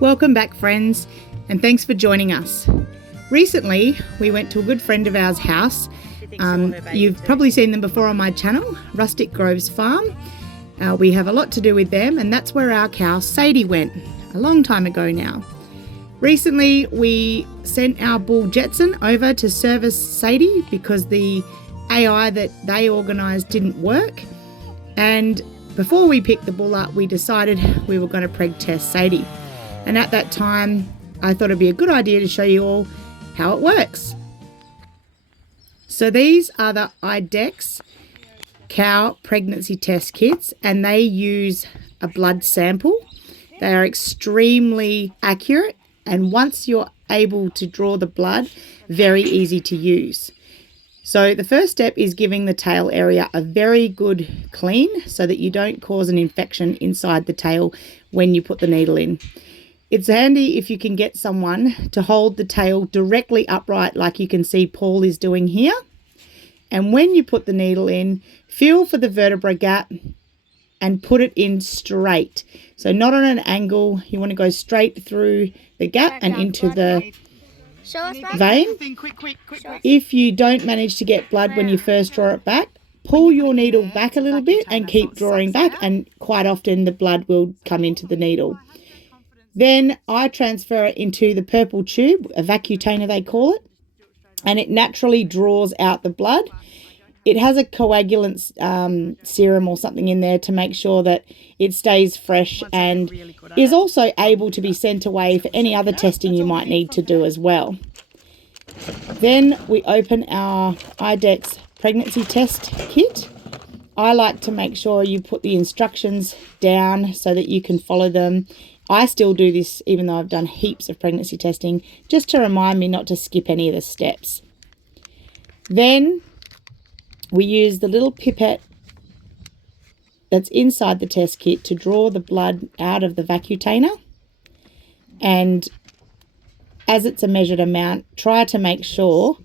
Welcome back, friends, and thanks for joining us. Recently, we went to a good friend of ours' house. You've probably seen them before on my channel, Rustic Groves Farm. We have a lot to do with them, and that's where our cow Sadie went a long time ago now. Recently, we sent our bull Jetson over to service Sadie because the AI that they organised didn't work. And before we picked the bull up, we decided we were going to preg test Sadie. And at that time, I thought it'd be a good idea to show you all how it works. So these are the IDEXX cow pregnancy test kits, and they use a blood sample. They are extremely accurate, and once you're able to draw the blood, very easy to use. So the first step is giving the tail area a very good clean so that you don't cause an infection inside the tail when you put the needle in. It's handy if you can get someone to hold the tail directly upright like you can see Paul is doing here. And when you put the needle in, feel for the vertebra gap and put it in straight. So not on an angle, you want to go straight through the gap and into the vein. If you don't manage to get blood when you first draw it back, pull your needle back a little bit and keep drawing back, and quite often the blood will come into the needle. Then I transfer it into the purple tube, a vacutainer they call it, and it naturally draws out the blood. It has a coagulant serum or something in there to make sure that it stays fresh and is also able to be sent away for any other testing you might need to do as well. Then we open our IDEXX pregnancy test kit. I like to make sure you put the instructions down so that you can follow them. I still do this even though I've done heaps of pregnancy testing, just to remind me not to skip any of the steps. Then we use the little pipette that's inside the test kit to draw the blood out of the vacutainer. And as it's a measured amount, try to make sure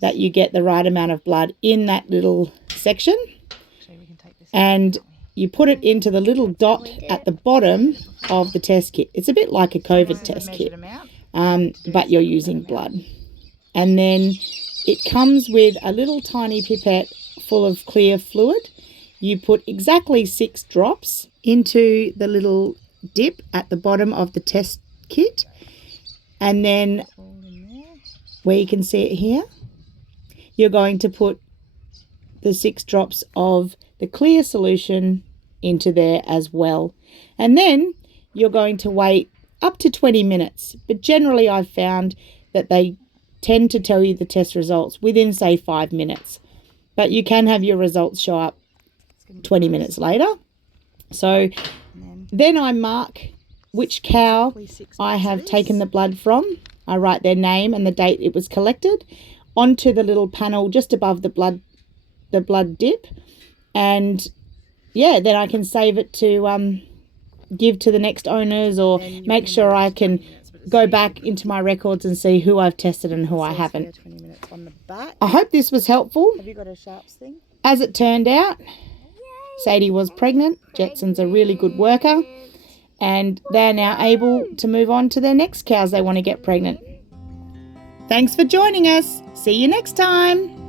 that you get the right amount of blood in that little section. And you put it into the little dot at the bottom of the test kit. It's a bit like a COVID test kit, but you're using blood. And then it comes with a little tiny pipette full of clear fluid. You put exactly 6 drops into the little dip at the bottom of the test kit. And then, where you can see it here, you're going to put the 6 drops of the clear solution into there as well. And then you're going to wait up to 20 minutes. But generally I've found that they tend to tell you the test results within, say, 5 minutes. But you can have your results show up 20 minutes later. So then I mark which cow I have taken the blood from. I write their name and the date it was collected onto the little panel just above the blood dip. And yeah, then I can save it to give to the next owners, or make sure I can go back into my records and see who I've tested and who I haven't. I hope this was helpful. Have you got a sharps thing? As it turned out, Sadie was pregnant. Jetson's a really good worker, and they're now able to move on to their next cows they want to get pregnant. Thanks for joining us. See you next time.